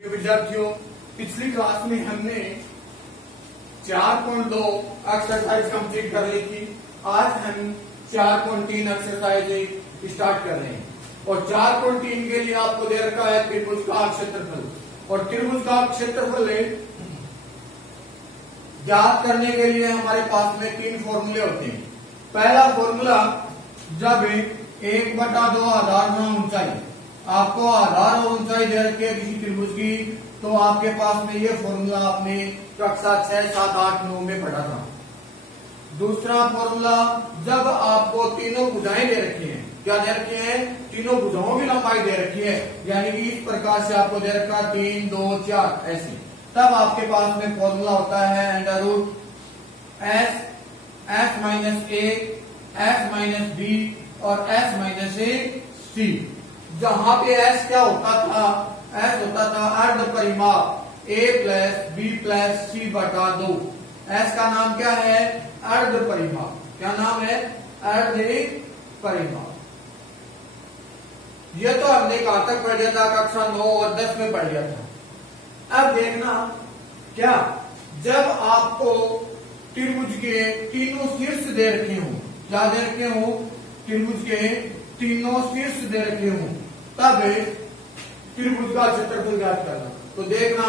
विद्यार्थियों, पिछली क्लास में हमने 4.2 एक्सरसाइज कंप्लीट कर ली थी। आज हम 4.3 एक्सरसाइज स्टार्ट कर रहे हैं और 4.3 के लिए आपको दे रखा है त्रिभुज का क्षेत्रफल। और त्रिभुज का क्षेत्रफल ज्ञात करने के लिए हमारे पास में 3 फॉर्मूले होते हैं। पहला फॉर्मूला, जब 1/2 आधार गुणा ऊंचाई, आपको आधार और ऊंचाई दे रखी है किसी त्रिभुज की, तो आपके पास में ये फॉर्मूला आपने कक्षा 6, 7, 8, 9 में पढ़ा था। दूसरा फॉर्मूला, जब आपको तीनों भुजाएं दे रखी हैं, क्या दे रखी है? तीनों भुजाओं की लंबाई दे रखी है, यानी कि इस प्रकार से आपको दे रखा 3, 2, 4 ऐसे, तब आपके पास में फॉर्मूला होता है under root S, S minus A, S minus B और एस माइनस ए सी। जहां पे एस क्या होता था? एस होता था अर्ध परिमाप ए प्लस बी प्लस सी बटा 2। एस का नाम क्या है? अर्ध परिमाप। क्या नाम है? अर्ध परिमाप। ये तो हमने कहां तक पढ़ लिया था? कक्षा 9 और 10 में पढ़ लिया था। अब देखना, क्या जब आपको त्रिभुज के तीनों शीर्ष दे रखे हों, क्या दे रखे हों? त्रिभुज के तीनों शीर्ष दे रखे हों, तब त्रिभुज का क्षेत्रफल ज्ञात करना। तो देखना,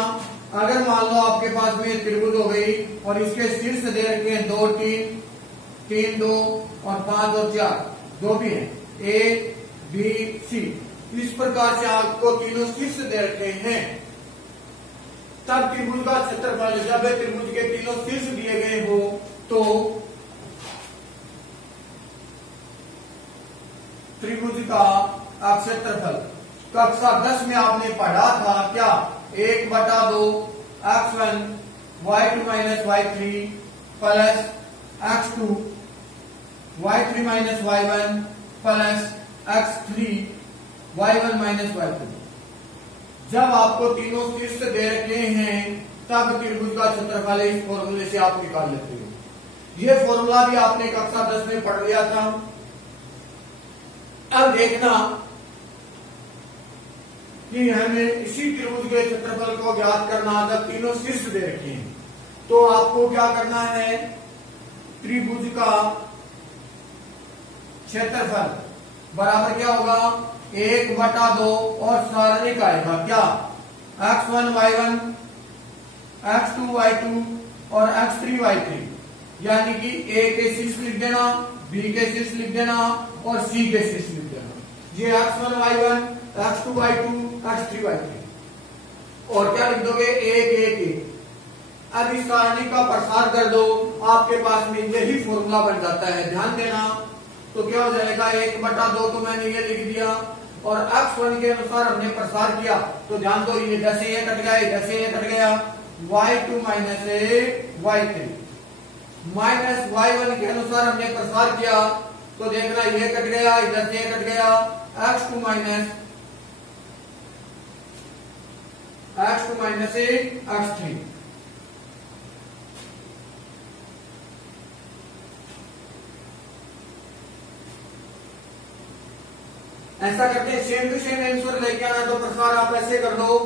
अगर मान लो आपके पास में त्रिभुज हो गई और इसके शीर्ष दे रखे हैं 2, 3, 3, 2 और 5 और 4, जो भी है ए बी सी, इस प्रकार से आपको तीनों शीर्ष दे रखे हैं, तब त्रिभुज का क्षेत्रफल, जब त्रिभुज के तीनों शीर्ष दिए गए हो, तो त्रिभुज का क्षेत्रफल कक्षा 10 में आपने पढ़ा था क्या? 1/2 x1 y2 minus y3 plus x2 y3 minus y1 plus x3 y1 minus y2। जब आपको तीनों शीर्ष दे रखे हैं, तब त्रिभुज का क्षेत्रफल इस फॉर्मूले से आप निकाल लेते हो। यह फॉर्मूला भी आपने कक्षा 10 में पढ़ लिया था। अब देखना कि हमें इसी त्रिभुज के क्षेत्रफल को ज्ञात करना, जब तीनों शीर्ष दे रखे हैं, तो आपको क्या करना है? त्रिभुज का क्षेत्रफल बराबर क्या होगा? 1/2 और सारणिक आएगा क्या? x1 y1, x2 y2 और x3 y3, यानी कि a के शीर्ष लिख देना, b के शीर्ष लिख देना और c के शीर्ष लिख देना। ये x1 y1, x2 y2, x3 y3 और क्या लिख दोगे? 1 1 1। अब इस सारणी का प्रसार कर दो, आपके पास में यही फॉर्मूला बन जाता है। ध्यान देना, तो क्या हो जाएगा? 1/2 तो मैंने ये लिख दिया और x1 के अनुसार हमने प्रसार किया, तो ध्यान दो, ये जैसे ये कट गया, जैसे ये कट गया, y2 माइनस ए y3 माइनस y1 के अनुसार हमने प्रसार किया, तो देखना ये कट गया, इधर से ये कट गया, x2 माइनस ए x3। ऐसा करते हैं, सेम टू सेम आंसर लेके आना, तो प्रसार आप ऐसे कर दो।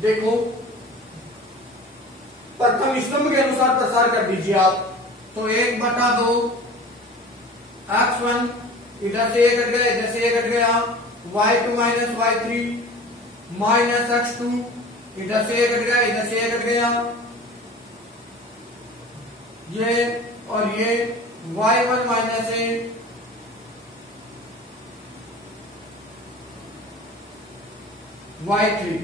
देखो, प्रथम स्तंभ के अनुसार प्रसार कर दीजिए आप, तो 1/2 x1, इधर से ये कट गया, इधर से ये कट गया, y2 minus y3 minus x2, इधर से ये कट गया, इधर से ये कट गया, ये और ये y1 माइनस ए y3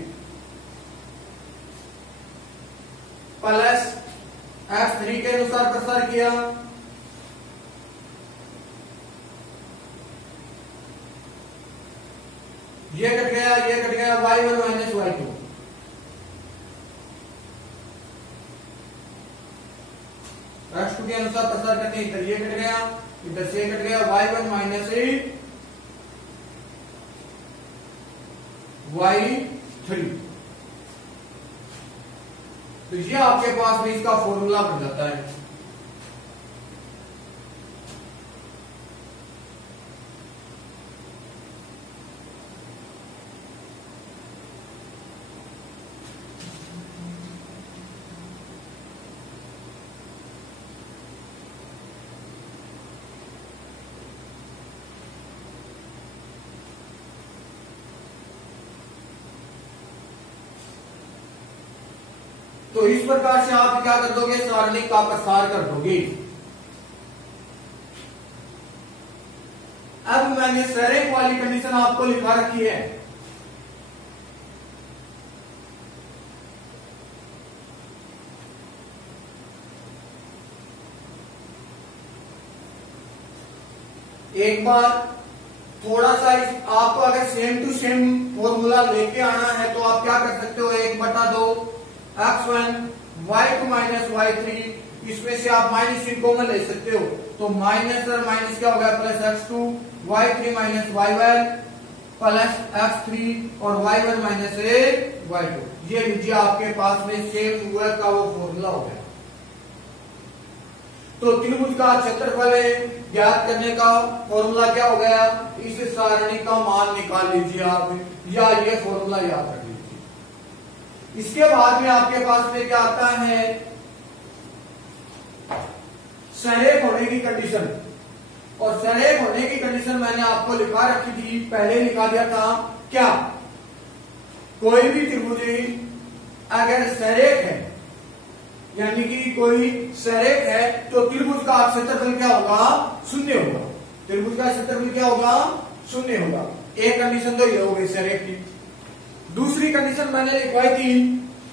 प्लस x3 के अनुसार प्रसार किया, ये कट गया, ये कट गया, y1 माइनस y2, x2 के अनुसार प्रसार करते, इधर ये कट गया, इधर से ये कट गया, y1 माइनस y3। तो ये आपके पास में इसका फॉर्मूला बन जाता है। तो इस प्रकार से आप क्या कर दोगे, सारणी का प्रसार कर दोगे। अब मैंने सेरेक वाली कंडीशन आपको लिखा रखी है। एक बार थोड़ा सा आपको अगर सेम टू सेम फॉर्मूला लेके आना है तो आप क्या कर सकते हो, 1/2 x1 y2 माइनस y3, इसमें से आप माइनस चिन्ह कॉमन ले सकते हो, तो माइनस और माइनस क्या होगा, plus x2 y3 minus y1 plus x3 और y1 माइनस y2। ये लीजिए आपके पास में सेम हुआ का वो फॉर्मूला हो गया। तो त्रिभुज का क्षेत्रफल ज्ञात करने का फॉर्मूला क्या हो गया, इस सारणी का मान निकाल लीजिए आप, या ये फॉर्मूला याद रख लीजिए। इसके बाद में आपके पास में क्या आता है, सरेख होने की कंडीशन। और सरेख होने की कंडीशन मैंने आपको लिखा रखी थी, पहले लिखा दिया था क्या, कोई भी त्रिभुज अगर सरेख है, यानी कि कोई सरेख है, तो त्रिभुज का क्षेत्रफल क्या होगा, शून्य होगा। त्रिभुज का क्षेत्रफल क्या होगा, शून्य होगा। एक कंडीशन तो ये हो गई सरेख की। दूसरी कंडीशन मैंने लिखवाई थी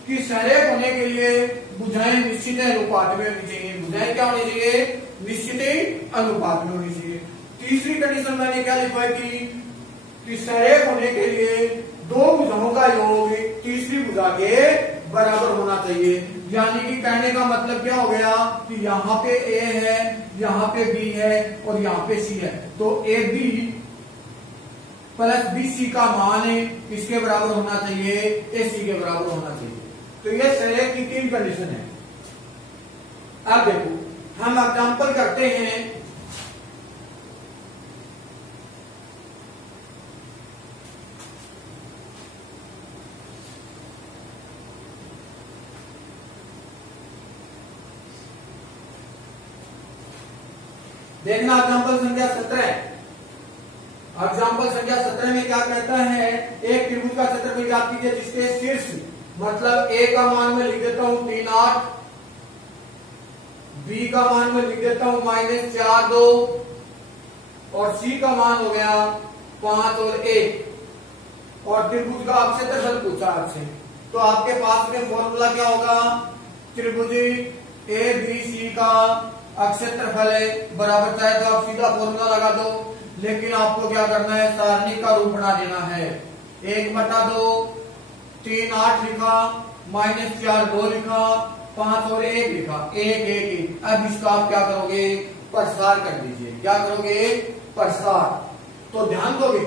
कि सरेख होने के लिए भुजाएं निश्चित अनुपात में होनी चाहिए। भुजाएं क्या होनी चाहिए, निश्चित अनुपात में होनी चाहिए। तीसरी कंडीशन मैंने क्या लिखवाई थी कि सरेख होने के लिए दो भुजाओं का योग तीसरी भुजा के बराबर होना चाहिए। यानी कि कहने का मतलब क्या हो गया कि यहाँ पे ए है, यहाँ पे बी है और यहाँ पे सी है, तो A B plus B C का मान इसके बराबर होना चाहिए, ए सी के बराबर होना चाहिए। तो ये सरेख की 3 कंडीशन है। अब देखो हम एग्जांपल करते हैं। देखना एग्जांपल संख्या 17। एग्जांपल संख्या 17 में क्या कहता है, एक त्रिभुज का क्षेत्रफल ज्ञात कीजिए जिसके शीर्ष, मतलब ए का मान में लिख देता हूं 3 8, बी का मान में लिख देता हूं -4 2 और सी का मान हो गया 5 और 1 और त्रिभुज का क्षेत्रफल पूछा आपसे। तो आपके पास में फॉर्मूला क्या होगा, त्रिभुज ए बी सी का क्षेत्रफल बराबर, चाहे तो आप सीधा फॉर्मूला लगा दो, लेकिन आपको क्या करना है, सारणी का रूप बना देना है। 1/2 3 8 लिखा, -4 2 लिखा, 5 और 1 लिखा, 1 1 1। अब इसका आप क्या करोगे, प्रसार कर दीजिए। क्या करोगे, प्रसार। तो ध्यान दोगे,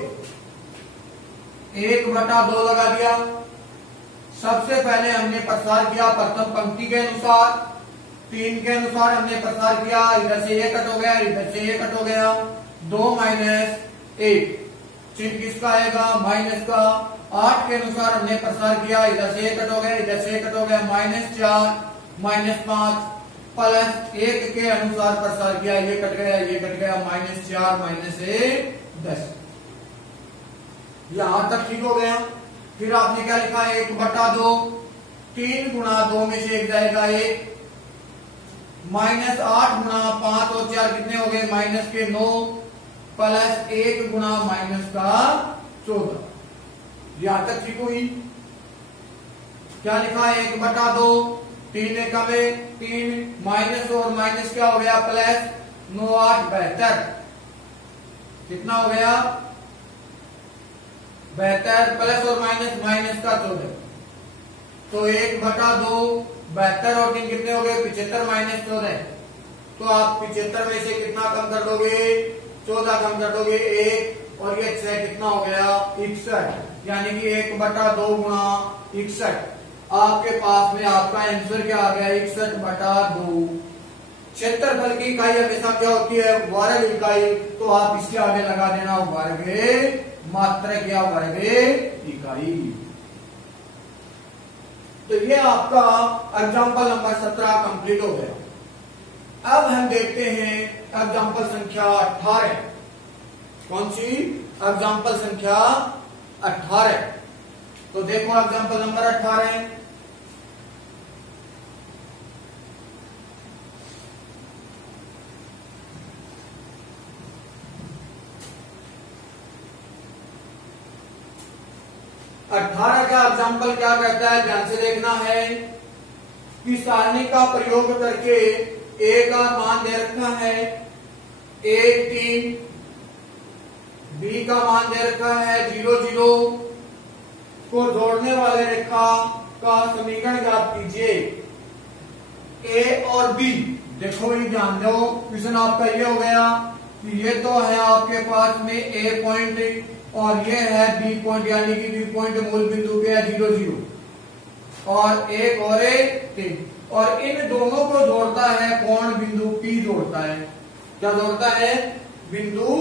1/2 लगा दिया। सबसे पहले हमने प्रसार किया प्रथम पंक्ति के अनुसार, 3 के अनुसार हमने प्रसार किया, इधर से ये कट हो गया, इधर से ये कट हो गया, 2 - 1 चिन्ह किसका आएगा, माइनस का। 8 के अनुसार हमने प्रसार किया, इधर से ये कट हो गया, इधर से ये कट हो गया, -4 -5 प्लस 1 के अनुसार प्रसार किया, ये कट गया, ये कट गया, -4 -10। यहां तक ठीक हो गया। फिर आपने क्या लिखा, 1/2 3 गुणा 2 में से 1 जाएगा 1, -8 गुणा 5 और 4 कितने हो गए, -9 प्लस 1 गुणा -14। यहां तक ठीक हुई। क्या लिखा है, 1/2 3 एकम 3 माइनस और माइनस क्या हो गया, प्लस 9 8 72। कितना हो गया, 72 प्लस और माइनस माइनस का 14। तो 1/2 72 और 3 कितने हो गए, 75 - 14। तो आप 75 में से कितना कम कर दोगे, 14 कम कर दोगे 1 और ये 6 कितना हो गया, 61। यानी कि 1/2 गुणा 61। आपके पास में आपका आंसर क्या आ गया, 61/2। क्षेत्रफल की इकाई हमेशा क्या होती है, वर्ग इकाई। तो आप इसके आगे लगा देना वर्ग मात्रक या वर्ग इकाई। तो ये आपका एग्जाम्पल नंबर 17 कंप्लीट हो गया। अब हम देखते हैं एग्जाम्पल संख्या 18। कौन सी, एग्जाम्पल संख्या 18। तो देखो एग्जाम्पल नंबर 18। 18 का एग्जाम्पल क्या कहता है, ध्यान से देखना है कि सारणी का प्रयोग करके ए का मान दे रखा है 1 3, बी का मान दे रखा है 0 0 को जोड़ने वाले रेखा का समीकरण ज्ञात कीजिए। ए और बी, देखो भाई ध्यान दो, क्वेश्चन आपका ये हो गया कि ये तो है आपके पास में ए पॉइंट और ये है बी पॉइंट, यानी कि बी पॉइंट मूल बिंदु पे है 0 0 और एक और एक 3, और इन दोनों को जोड़ता है कौन, बिंदु पी जोड़ता है। क्या जोड़ता है, बिंदु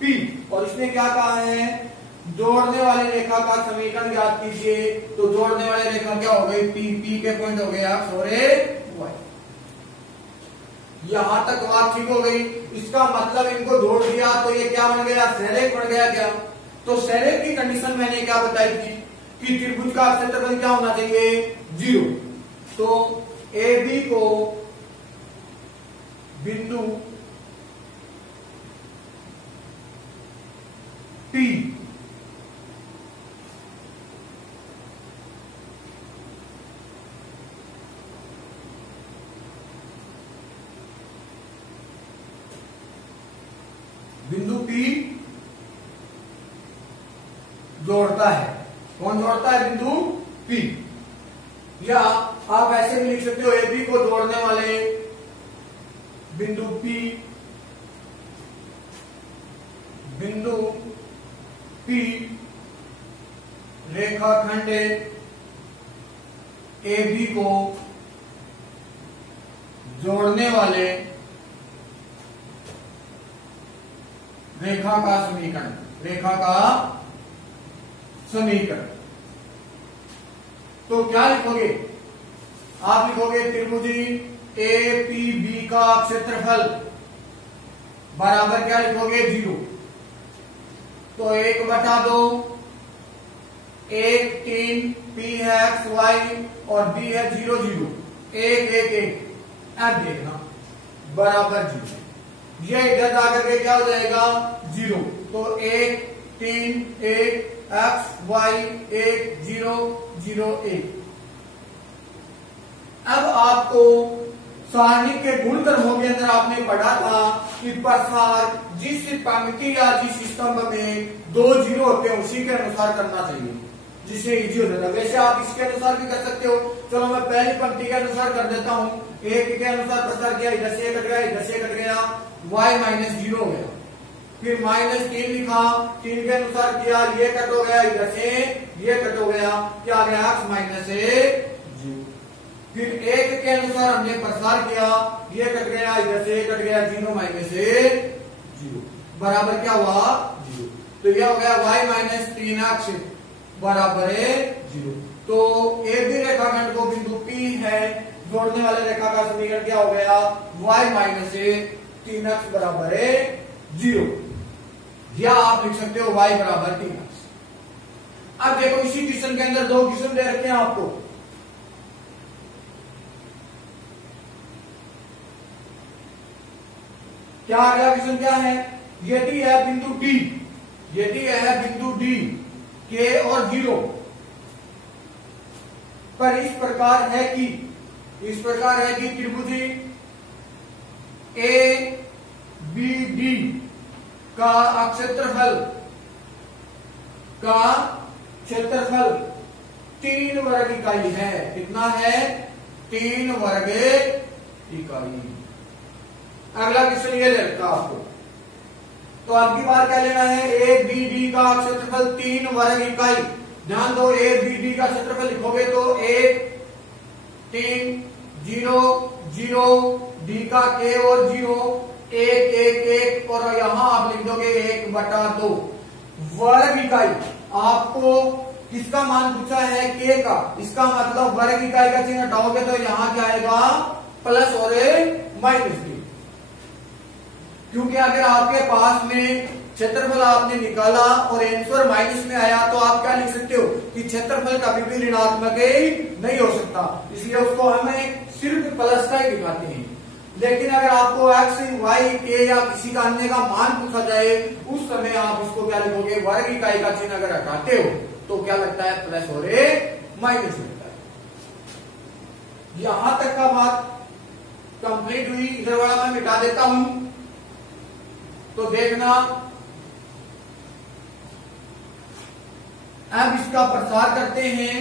पी। और इसने क्या कहा है, जोड़ने वाली रेखा का समीकरण ज्ञात कीजिए। तो जोड़ने वाली रेखा क्या हो गई, पी, पी के पॉइंट हो गया एक्स और वाई। यहां तक बात ठीक हो गई। इसका मतलब इनको जोड़ दिया तो ये क्या बन गया, सेरेक बन गया। क्या, तो सेरेक की कंडीशन मैंने क्या बताई थी कि त्रिभुज का क्षेत्रफल क्या होना चाहिए, 0। तो ए बी को बिंदु पी बिंदु पी जोड़ता है। कौन जोड़ता है, बिंदु पी। या आप ऐसे भी लिख सकते हो, ए बी को जोड़ने वाले बिंदु पी, बिंदु पी रेखाखंड ए बी को जोड़ने वाले रेखा का समीकरण, रेखा का समीकरण। तो क्या लिखोगे, आप लिखोगे त्रिभुजी ए पी बी का क्षेत्रफल बराबर क्या लिखोगे, 0। तो 1/2 1 3, पी है एक्स वाई और बी है 0 0, 1 1 1। अब देखना बराबर 0, ये इधर जाकर के क्या हो जाएगा, 0। तो 1 3 1 एक्स वाई 1 0 0 1। अब आपको सारणी के गुणधर्मों के अंदर आपने पढ़ा था कि प्रसार जिस पंक्ति या जिस स्तंभ में 2 0 होते हैं उसी के अनुसार करना चाहिए, जिससे इजी हो जाता है। वैसे आप इसके अनुसार भी कर सकते हो। चलो मैं पहली पंक्ति के अनुसार कर देता हूं। 1 के अनुसार प्रसार किया, इधर से कट गया, इधर से कट गया, y -0 हो गया। फिर -3 लिखा, 3 के अनुसार किया, ये कट हो गया, इधर से ये कट हो गया, क्या आ गया, x -0। फिर 1 के अनुसार हमने प्रसार किया, ये कट गया, इधर से कट गया, 0 -0 बराबर क्या हुआ, 0। तो यह हो गया y -3x बराबर 0। तो ए बी रेखाखंड को बिंदु P है, जोड़ने वाले रेखा का समीकरण क्या हो गया, y -3x बराबर 0। या आप लिख सकते हो y बराबर 3x। अब देखो इसी क्वेश्चन के अंदर 2 क्वेश्चन दे रखे हैं आपको। क्या आ गया, क्वेश्चन क्या है, यदि है बिंदु D, यदि है बिंदु D K और 0 पर इस प्रकार है कि त्रिभुजी ए बी डी का क्षेत्रफल 3 वर्ग इकाई है। कितना है, 3 वर्ग इकाई। अगला क्वेश्चन ये लगता है आपको, तो आपकी बार क्या लेना है, ए बी डी का क्षेत्रफल 3 वर्ग इकाई। ध्यान दो, ए बी डी का क्षेत्रफल लिखोगे तो 1 3 0 0, डी का के और 0 1 1 1, और यहां आप लिख दोगे 1/2 वर्ग इकाई। आपको किसका मान पूछा है, के का, इसका मतलब वर्ग इकाई का चिन्ह हटाओगे तो यहां क्या आएगा, प्लस और माइनस भी। क्योंकि अगर आपके पास में क्षेत्रफल आपने निकाला और आंसर माइनस में आया तो आप क्या लिख सकते हो कि क्षेत्रफल कभी भी ऋणात्मक नहीं हो सकता, इसलिए उसको हमें सिर्फ प्लस का ही दिखाते हैं। लेकिन अगर आपको एक्स वाई के या किसी का अन्य का मान पूछा जाए उस समय आप इसको क्या लिखोगे, वर्ग इकाई का चिन्ह अगर हटाते हो तो क्या लगता है, प्लस और माइनस लगता है। यहां तक का बात कंप्लीट हुई। इधर वाला मैं मिटा देता हूं तो देखना, अब इसका प्रसार करते हैं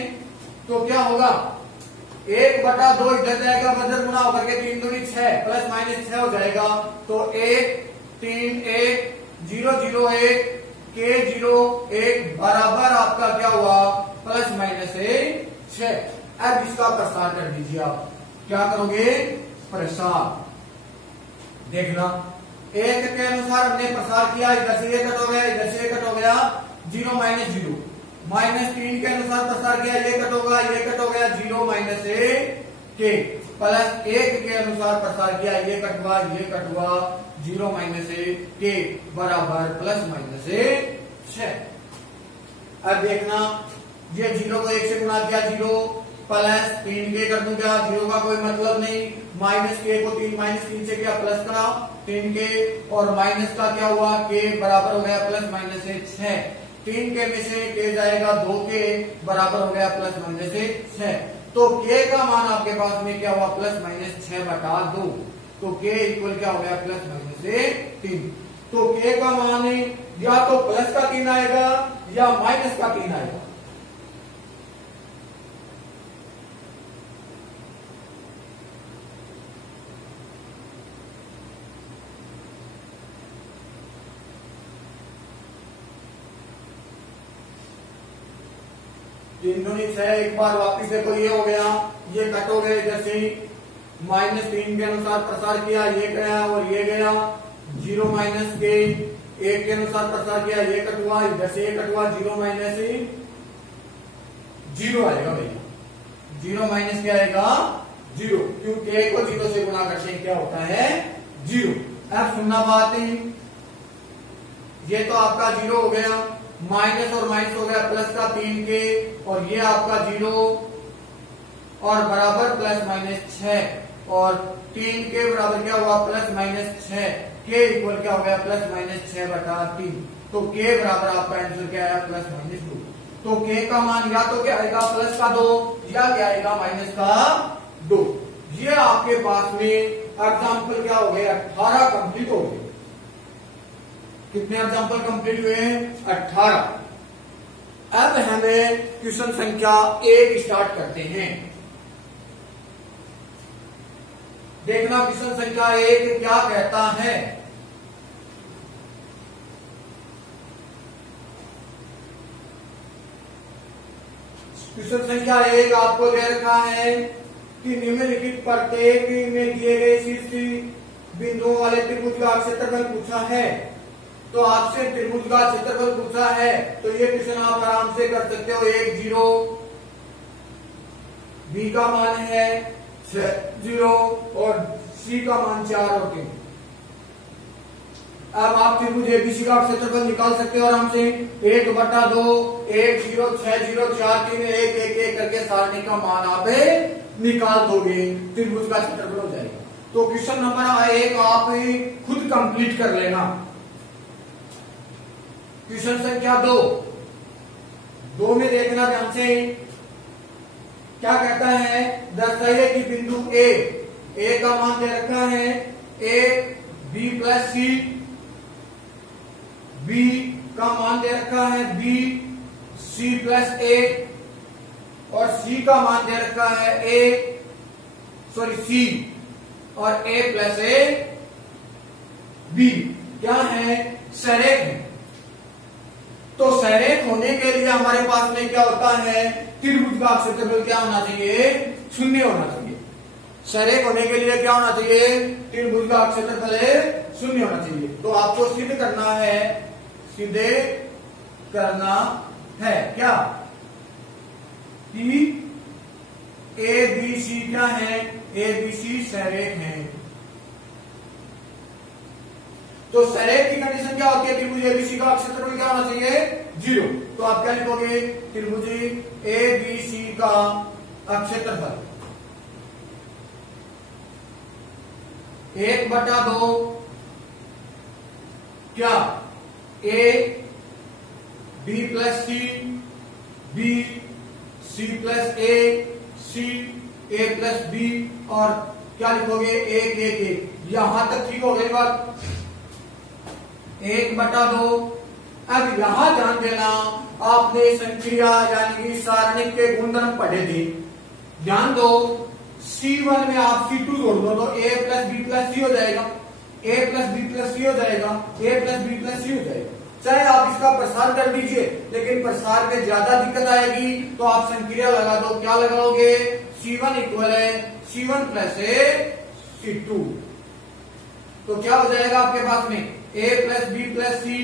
तो क्या होगा, 1/2 इधर जाएगा, बजर गुना होकर के 3 दूनी 6 प्लस माइनस 6 हो जाएगा। तो 1 3 1 0 0 1 के 0 1 बराबर आपका क्या हुआ, प्लस माइनस 6। अब इसका प्रसार कर दीजिए। आप क्या करोगे, प्रसार। देखना 1 के अनुसार हमने प्रसार किया, इधर से 1 कट हो गया, इधर से 1 कट हो गया, 0 माइनस 0। माइनस 3 के अनुसार प्रसार किया, ये कट होगा, ये कट हो गया, 0 माइनस के। प्लस 1 के अनुसार प्रसार किया, ये कट हुआ, ये कट हुआ, 0 माइनस के बराबर प्लस माइनस 6। अब देखना, ये 0 को 1 से गुणा किया, 0 प्लस 3 के कर दूंगा, 0 का कोई मतलब नहीं, माइनस के को 3 माइनस 3 से क्या प्लस करा 3 के, और माइनस का क्या हुआ, के बराबर हो गया प्लस माइनस 6। 3 के में से के जाएगा 2 के बराबर हो गया प्लस माइनस 6। तो के का मान आपके पास में क्या हुआ, प्लस माइनस 6/2। तो के इक्वल क्या हो गया, प्लस माइनस 3। तो के का मान या तो प्लस का 3 आएगा या माइनस का 3 आएगा। तीन दूनी 6, एक बार वापिस देखो, ये हो गया, ये कट हो गए, जैसे माइनस 3 के अनुसार प्रसार किया, ये गया और ये गया, 0 माइनस के 1 के अनुसार प्रसार किया, ये कट हुआ, इधर से ये कट हुआ, 0 माइनस 0 आएगा भैया, 0 माइनस क्या आएगा, 0, क्योंकि के को 0 से गुणा करते हैं क्या होता है, 0। अब सुनना बात है, ये तो आपका 0 हो गया, माइनस और माइनस हो गया प्लस का 3 के, और ये आपका 0 और बराबर प्लस माइनस 6, और 3 के बराबर क्या हुआ, प्लस माइनस 6, के इक्वल क्या हो गया, प्लस माइनस 6/3। तो के बराबर आपका आंसर क्या आया, प्लस माइनस 2। तो के का मान या तो क्या आएगा, प्लस का 2, या क्या आएगा, माइनस का 2। ये आपके पास में एग्जाम्पल क्या हो गए, 18 कंप्लीट हो गए। कितने एग्जाम्पल कंप्लीट हुए हैं, 18। अब हमें क्वेश्चन संख्या 1 स्टार्ट करते हैं। देखना क्वेश्चन संख्या 1 क्या कहता है। क्वेश्चन संख्या 1 आपको दे रखा है कि निम्नलिखित प्रत्येक में दिए गए शीर्ष बिंदुओं वाले त्रिभुज का क्षेत्रफल पूछा है। तो आपसे त्रिभुज का क्षेत्रफल पूछा है, तो ये क्वेश्चन आप आराम से कर सकते हो। 1 0, बी का मान है 0 और सी का मान 4 और 3। अब आप त्रिभुज एबीसी का क्षेत्रफल निकाल सकते हो आराम से। 1/2 1 0 6 0 4 3 1 1 1 करके सारणी का मान आप निकाल दोगे, त्रिभुज का क्षेत्रफल हो जाएगा। तो क्वेश्चन नंबर 1 आप खुद कंप्लीट कर लेना। क्वेश्चन संख्या 2 में देखना ध्यान से, क्या कहता है, दर्शाइए कि बिंदु ए का मान दे रखा है a b plus C, b का मान दे रखा है b c प्लस a, और c का मान दे रखा है c और a प्लस a b। क्या है, सरेख है। तो सरेख होने के लिए हमारे पास में क्या होता है, त्रिभुज का क्षेत्रफल क्या होना चाहिए, 0 होना चाहिए। सरेख होने के लिए क्या होना चाहिए, त्रिभुज का क्षेत्रफल 0 होना चाहिए। तो आपको सिद्ध करना है, सीधे करना है क्या कि ए बी सी क्या है, ए बी सी सरेख है। तो सरेख की कंडीशन क्या होती है, त्रिभुज एबीसी का क्षेत्रफल क्या होना चाहिए, 0। तो आप क्या लिखोगे, त्रिभुज एबीसी का क्षेत्रफल 1/2 क्या A B plus C, B C plus A, C A plus B, और क्या लिखोगे 1 यहां तक ठीक हो गई बात। 1/2। अब यहां ध्यान देना, आपने संक्रिया यानी कि सारणिक के गुणधर्म पढ़े थे। ध्यान दो, C1 में आप C2 जोड़ दो तो A प्लस बी प्लस सी हो जाएगा, A प्लस बी प्लस सी हो जाएगा, A प्लस बी प्लस सी हो जाएगा। चाहे आप इसका प्रसार कर दीजिए, लेकिन प्रसार में ज्यादा दिक्कत आएगी तो आप संक्रिया लगा दो। क्या लगाओगे? C1 इक्वल है C1 प्लस A C2। तो क्या हो जाएगा आपके पास में A plus B plus C,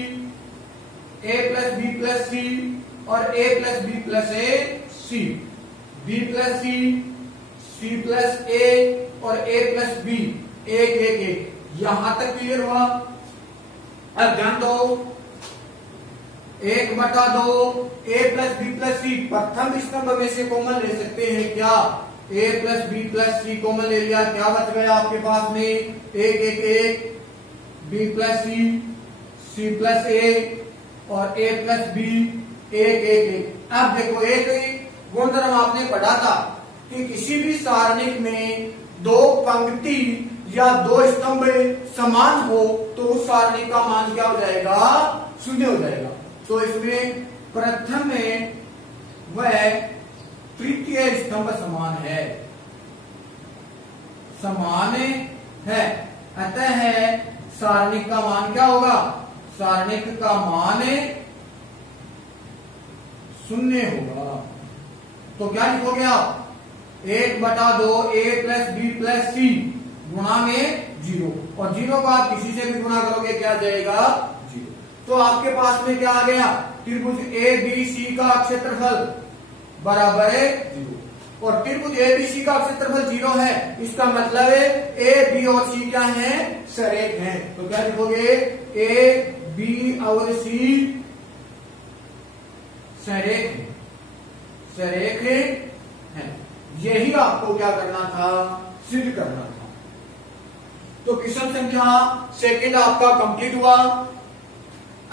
A plus B plus C और A plus B plus A C, B plus C, C plus A और A प्लस बी, 1 यहां तक क्लियर हुआ। अब ध्यान दो, 1/2 A प्लस बी प्लस सी, प्रथम स्तंभ में से कॉमन ले सकते हैं क्या? A plus B plus C common ले लिया, क्या बच गया आपके पास में? 1 B plus C, C plus A और A प्लस बी, 1 अब देखो, एक गुणधर्म आपने पढ़ा था कि किसी भी सारणिक में दो पंक्ति या दो स्तंभ समान हो तो उस सारणिक का मान क्या हो जाएगा? 0 हो जाएगा। तो इसमें प्रथम में वह तृतीय स्तंभ समान है, समान है, अतः सारणिक का मान क्या होगा? सारणिक का मान 0 होगा। तो क्या लिखोगे आप? 1/2 A प्लस बी प्लस सी गुणा में 0, और 0 को आप किसी से भी गुणा करोगे क्या जाएगा? 0। तो आपके पास में क्या आ गया? त्रिभुज ए बी सी का क्षेत्रफल बराबर है 0, और त्रिभुज ए बी सी का क्षेत्रफल 0 है। इसका मतलब है ए बी और सी क्या है? सरेख हैं। तो क्या लिखोगे? ए बी और सी सरेख है, सरेख है। यही आपको क्या करना था? सिद्ध करना था। तो क्वेश्चन संख्या सेकंड आपका कंप्लीट हुआ।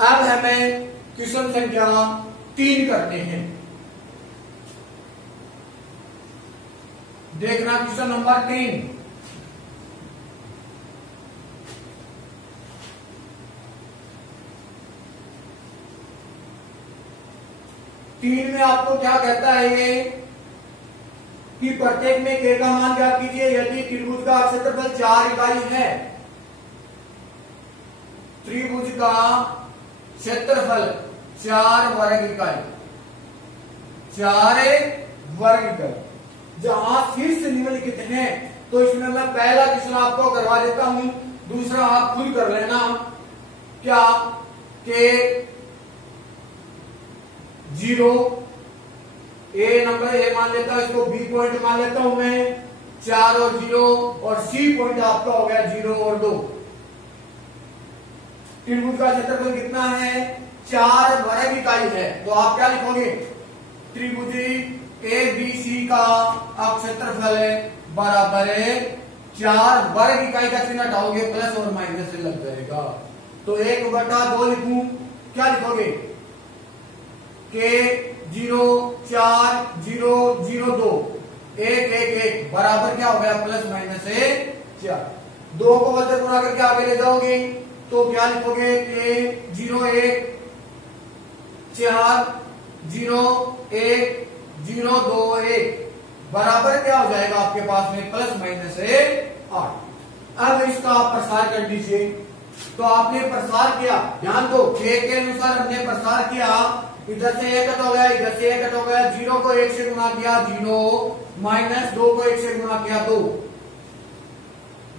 अब हमें क्वेश्चन संख्या 3 करते हैं। देखना क्वेश्चन नंबर 3। तीन में आपको क्या कहता है ये कि प्रत्येक में k का मान ज्ञात कीजिए यदि त्रिभुज का क्षेत्रफल 4 इकाई है। त्रिभुज का क्षेत्रफल 4 वर्ग इकाई, 4 वर्ग इकाई, जहां शीर्ष निम्नलिखित हैं। तो इसमें मैं पहला क्वेश्चन आपको करवा देता हूं, दूसरा आप खुद कर लेना। क्या? के 0 ए नंबर ए मान लेता हूं, इसको बी पॉइंट मान लेता हूं मैं, 4 और 0, और सी पॉइंट आपका हो गया 0 और 2। त्रिभुज का क्षेत्रफल कितना है? 4 वर्ग इकाई है। तो आप क्या लिखोगे? त्रिभुज ए बी सी का आप क्षेत्रफल बराबर है 4 वर्ग इकाई का चिन्ह हटाओगे, प्लस और माइनस से लग जाएगा। तो 1/2 लिखूं, क्या लिखोगे? के 0 4 0 0 2 1 1 1 बराबर क्या हो गया? प्लस माइनस से 4। 2 को बदल गुणा करके आगे ले जाओगे तो क्या लिखोगे? के 0 1 4 0 1 0 2 1 बराबर क्या हो जाएगा आपके पास में? प्लस माइनस से 8। अब इसका आप प्रसार कर दीजिए। तो आपने प्रसार किया, ध्यान दो, के अनुसार हमने प्रसार किया। इधर से 1 कट हो गया, इधर से 1 कट हो गया, 0 को 1 से गुणा किया 0, माइनस 2 को 1 से गुणा किया 2,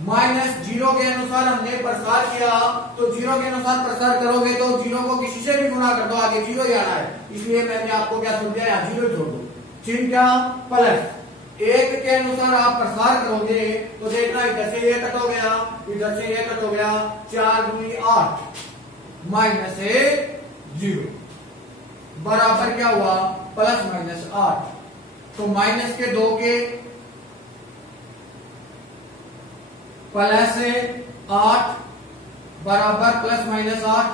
माइनस 0 के अनुसार हमने प्रसार किया। तो 0 के अनुसार प्रसार करोगे तो 0 को किसी से भी गुणा कर दो, आगे 0 ही आना है। इसलिए मैंने आपको क्या समझाया? यहाँ 0 जोड़ दो, चिन्ह क्या? प्लस। 1 के अनुसार आप प्रसार करोगे तो देखना, इधर से 1 कट हो गया, इधर से 1 कट हो गया, 4 दूनी 8 माइनस 0 बराबर क्या हुआ? Plus minus 8। तो माइनस के 2 के प्लस 8 बराबर प्लस माइनस 8,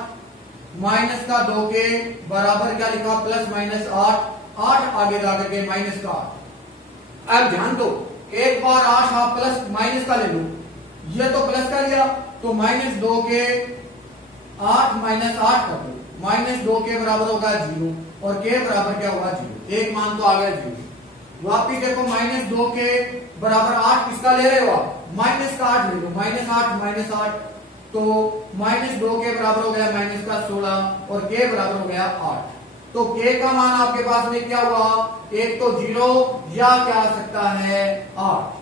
माइनस का 2 के बराबर क्या लिखा प्लस माइनस 8, 8 आगे जाकर के माइनस का 8। अब ध्यान दो, एक बार 8 आप प्लस माइनस का ले लो, ये तो प्लस का लिया तो माइनस 2 के 8 माइनस 8 कर दो, माइनस 2 के बराबर होगा 0 और के बराबर क्या होगा 0, एक मान तो आ गया 0। वापिस देखो माइनस 2 के बराबर 8 किसका ले रहे हो आप, माइनस का 8 ले लो, माइनस 8 तो माइनस 2 के बराबर हो गया माइनस का 16 और के बराबर हो गया 8। तो के का मान आपके पास में क्या हुआ, एक तो 0 या क्या आ सकता है 8।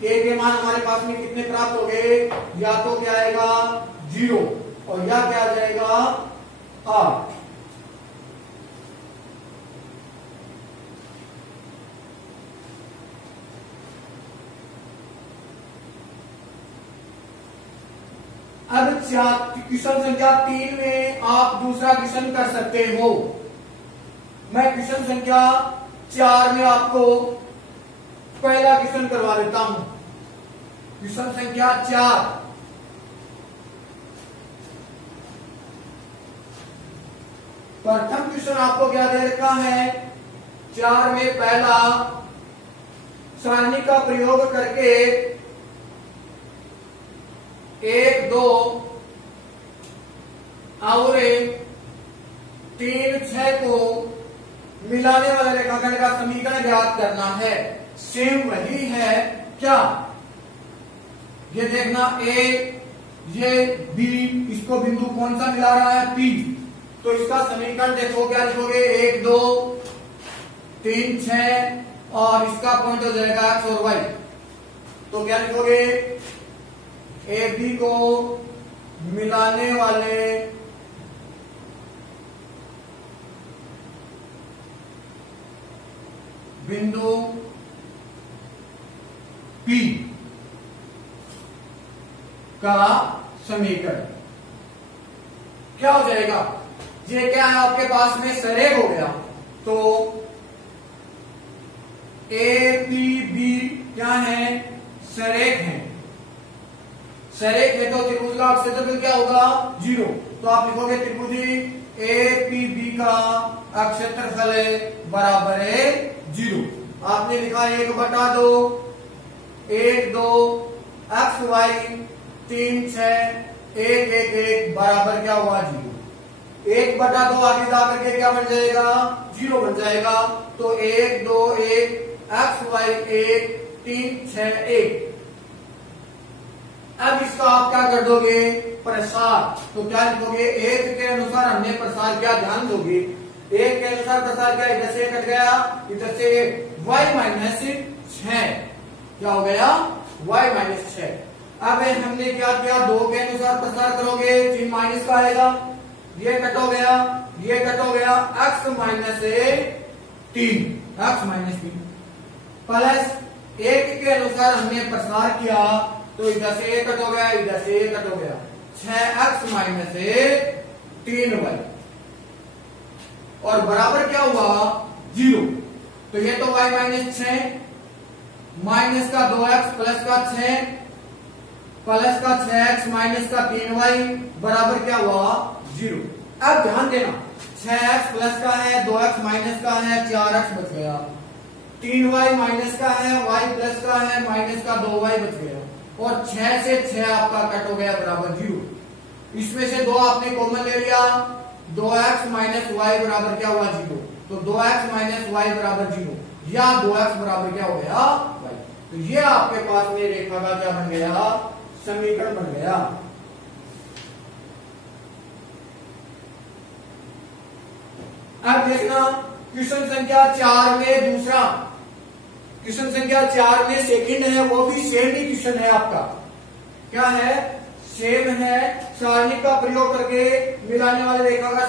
के मान हमारे पास में कितने प्राप्त हो गए, या तो क्या आएगा 0 और या क्या आ जाएगा 8। अब क्वेश्चन संख्या 3 में आप दूसरा क्वेश्चन कर सकते हो। मैं क्वेश्चन संख्या 4 में आपको पहला क्वेश्चन करवा देता हूं। क्वेश्चन संख्या 4, प्रथम क्वेश्चन आपको क्या दे रखा है, 4 में पहला सारणी का प्रयोग करके 1, 2 और 3, 6 को मिलाने वाले रेखाखंड का समीकरण ज्ञात करना है। सेम वही है क्या, ये देखना ए, ये बी, इसको बिंदु कौन सा मिला रहा है पी, तो इसका समीकरण देखो क्या लिखोगे 1, 2, 3, 6 और इसका पॉइंट हो जाएगा एक्स और वाई। तो क्या लिखोगे, ए बी को मिलाने वाले बिंदु P का समीकरण क्या हो जाएगा, ये क्या है आपके पास में सरेख हो गया, तो ए पी बी क्या है सरेख है, सरेख है तो त्रिभुज का क्षेत्रफल क्या होगा 0। तो आप लिखोगे त्रिभुजी ए पी बी का क्षेत्रफल बराबर है 0। आपने लिखा 1/2 1, 2 एक्स वाई 3, 6 1, 1, 1 बराबर क्या हुआ 0। 1/2 आगे जाकर के क्या बन जाएगा 0 बन जाएगा। तो 1, 2 1 एक्स वाई 1 3, 6 1। अब इसका आप क्या कर दोगे प्रसार, तो क्या लिखोगे 1 के अनुसार हमने प्रसार क्या ध्यान दोगे, 1 के अनुसार प्रसार क्या, इधर से कट गया इधर से y माइनस 6 क्या हो गया y माइनस 6। अब हमने क्या किया 2 के अनुसार प्रसार करोगे चिन्ह माइनस का आएगा, ये कट हो गया ये कट हो गया x minus 3 x minus 3 plus 1 के अनुसार हमने प्रसार किया तो इधर से 1 कट हो गया इधर से 1 कट हो गया 6x माइनस 3y और बराबर क्या हुआ 0। तो ये तो y माइनस 6 माइनस का 2x प्लस का 6 प्लस का 6x माइनस का 3y बराबर क्या हुआ 0। अब ध्यान देना 6x प्लस का है 2x माइनस का है 4x बच गया, 3y माइनस का है y प्लस का है माइनस का 2y बच गया और 6 से 6 आपका कट हो गया बराबर 0। इसमें से 2 आपने कॉमन ले लिया 2x माइनस y बराबर क्या हुआ 0। तो 2x माइनस y बराबर 0 या 2x बराबर क्या हो गया y। तो ये आपके पास में रेखा का क्या बन गया समीकरण बन गया। अब देखना क्वेश्चन संख्या 4 में दूसरा, क्वेश्चन संख्या 4 में सेकंड है वो भी सेम ही क्वेश्चन है आपका, क्या है सेम है, सारणी का प्रयोग करके मिलाने वाले रेखा का